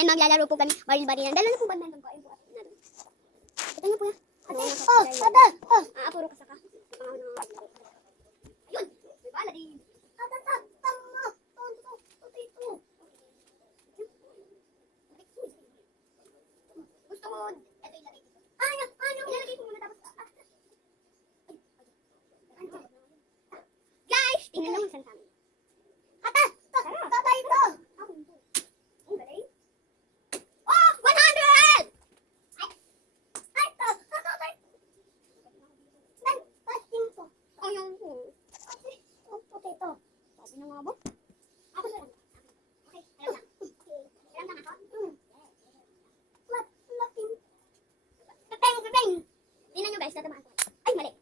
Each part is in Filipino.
And maglalaro po kami baril-barilan. Dala na po ba nandun ko? Ayun po. Ito na po yan. Puro kasaka. Ayun! May bala din. Gusto mo, ito ilagay dito. Ilalagay ko muna tapos. Guys! Tingnan lang saan kami. Tatay ito! Ang galing. Oh! 100! Oh, yung potato. Sabi na nga ba? Ako na lang. Okay, alam lang. Alam lang ako? Pepeng! Tingnan nyo guys, natamaan ko. Ay, mali.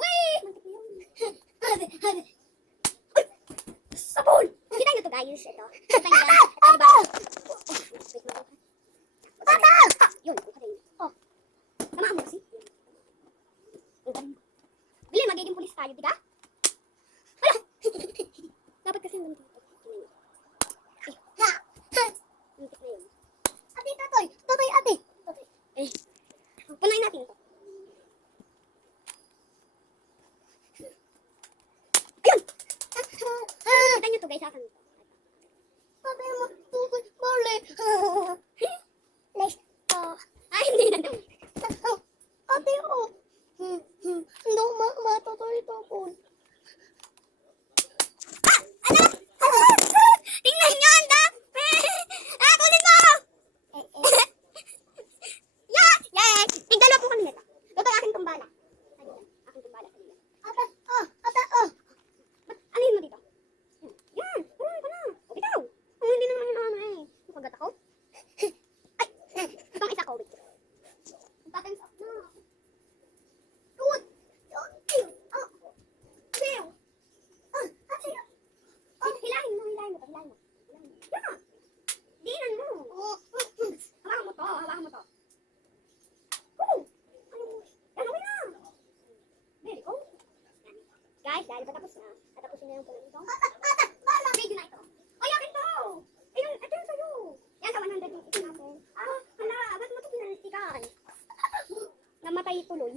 Uy! Mantik na yun. Uy! Sabon! Kita nyo to guys, ito. Kita nyo lang. Ito diba? Wait mo. Yun, okay. Oh. Tamaan mo kasi. Bili, magiging pulis tayo, diba? Wala! Dapat kasi ang ganito. Mantik na yun. Ate. Punayin natin ito. Ayun! Kita nyo to guys, asan ito? Sabi mo, bali. Ay, hindi na daw. Ate, oh. Hindi matutoy ito po. Ano? Tingnan nyo, ang dami! Kunin mo! Yeah! Tigdala po kami nito. Ito ay aking tumbala. Aking tumbala. Ate, ba't ano yun mo dito? Yan! Wala. O, bitaw! Hindi naman yun ano eh. Napagat ako? Ay! Itong isa ko, wait. Tatang sa... Good! Hilahin mo. Yan! Dinan mo. Hawakan mo to. Guys, dahil patapos na. Tatapusin na yung pulang ito. Video na ito. O, yakin to! Ayun, ito yung sa'yo. Yan, sa 100 yung ito natin. Hala, ba't mo ito pinalitikan? Namatay tuloy.